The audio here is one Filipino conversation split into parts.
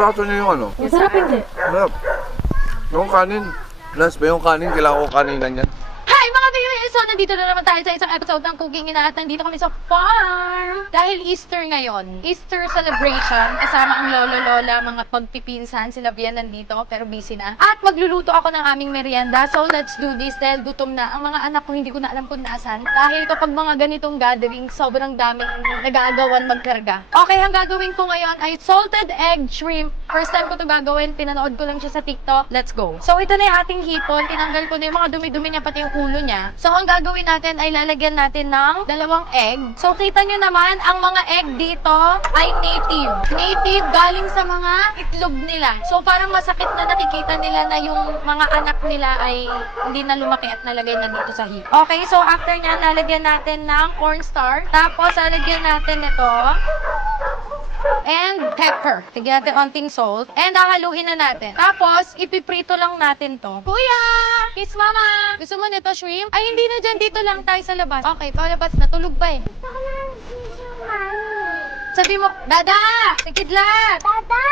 Barato niyo yung ano? Masarap hindi. Sarap. Yung kanin. Plus ba yung kanin? Kailangan ko kaninan yan. Hi mga viewers! So, nandito na naman tayo sa isang episode ng Cooking Ina at nandito kami sa farm. Dahil Easter ngayon, Easter celebration, kasama ang lolo-lola, mga pagpipinsan, sila Bian nandito, pero busy na. At magluluto ako ng aming merienda, so let's do this dahil gutom na. Ang mga anak ko hindi ko na alam kung nasan. Dahil kapag mga ganitong gathering, sobrang daming nag-aagawan magkarga. Okay, ang gagawin ko ngayon ay salted egg shrimp. First time ko ito gagawin, pinanood ko lang siya sa TikTok. Let's go. So, ito na yung ating hipon. Tinanggal ko na yung mga dumi-dumi niya, pati yung ulo niya. So, ang gagawin natin ay lalagyan natin ng 2 egg. So, kita nyo naman, ang mga egg dito ay native. Native galing sa mga itlog nila. So, parang masakit na nakikita nila na yung mga anak nila ay hindi na lumaki at nalagay na dito sa hip. Okay, so after niya, lalagyan natin ng cornstarch. Tapos, lalagyan natin ito and pepper. Tigyan natin onting salt. And hahaluin na natin. Tapos, ipiprito lang natin to. Kuya! Kiss mama! Gusto mo nito shrimp? Ay, hindi na dyan. Dito lang tayo sa labas. Okay, palabas na. Tulog pa eh. Sabi mo, Dada! Sikidlat! Dada!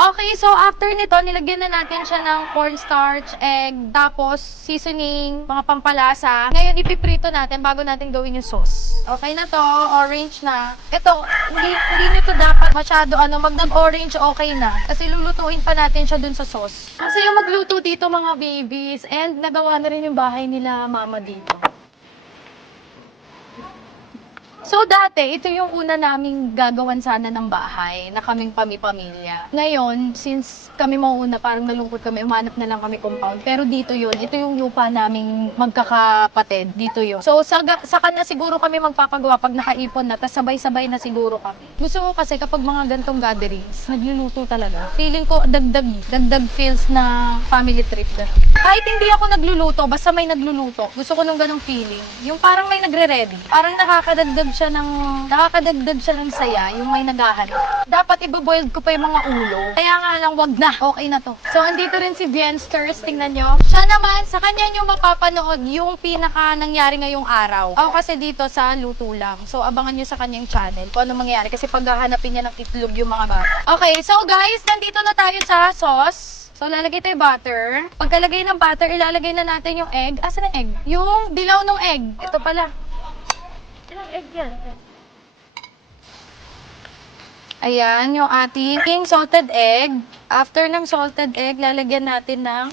Okay, so after nito, nilagyan na natin siya ng cornstarch, egg, tapos seasoning, mga pampalasa. Ngayon, ipiprito natin bago natin gawin yung sauce. Okay na to, orange na. Ito, hindi nito dapat masyado, mag nag-orange, okay na. Kasi lulutuin pa natin siya dun sa sauce. Kasi yung magluto dito mga babies, and nagawa na rin yung bahay nila mama dito. So, dati, ito yung una naming gagawan sana ng bahay na kaming pamilya. Ngayon, since kami mauna, parang nalungkot kami, umanap na lang kami compound. Pero dito yun, ito yung lupa naming magkakapatid. Dito yun. So, saka na siguro kami magpapagawa pag nakaipon na, tas sabay-sabay na siguro kami. Gusto ko kasi kapag mga gantong gatherings, nagluluto talaga. Feeling ko, dagdag feels na family trip na. Kahit hindi ako nagluluto, basta may nagluluto. Gusto ko nung ganong feeling. Yung parang may nagre-ready. Parang nakakadagdag siya ng saya, yung may naghahanap. Dapat iboboiled ko pa yung mga ulo. Kaya nga lang, wag na. Okay na to. So, andito rin si Viensters. Tingnan nyo. Siya naman, sa kanya nyo mapapanood yung pinaka nangyari ngayong araw. Ako kasi dito sa luto lang. So, abangan nyo sa kanyang channel kung ano mangyari. Kasi paghahanapin niya ng itlog yung mga bata. Okay, so guys, nandito na tayo sa sauce. So, lalagay tayo butter. Pagkalagay ng butter, ilalagay na natin yung egg. Asan ang egg? Yung dilaw ng egg. Ito pala. Ilang egg yan? Ayan, yung ating salted egg. After ng salted egg, lalagyan natin ng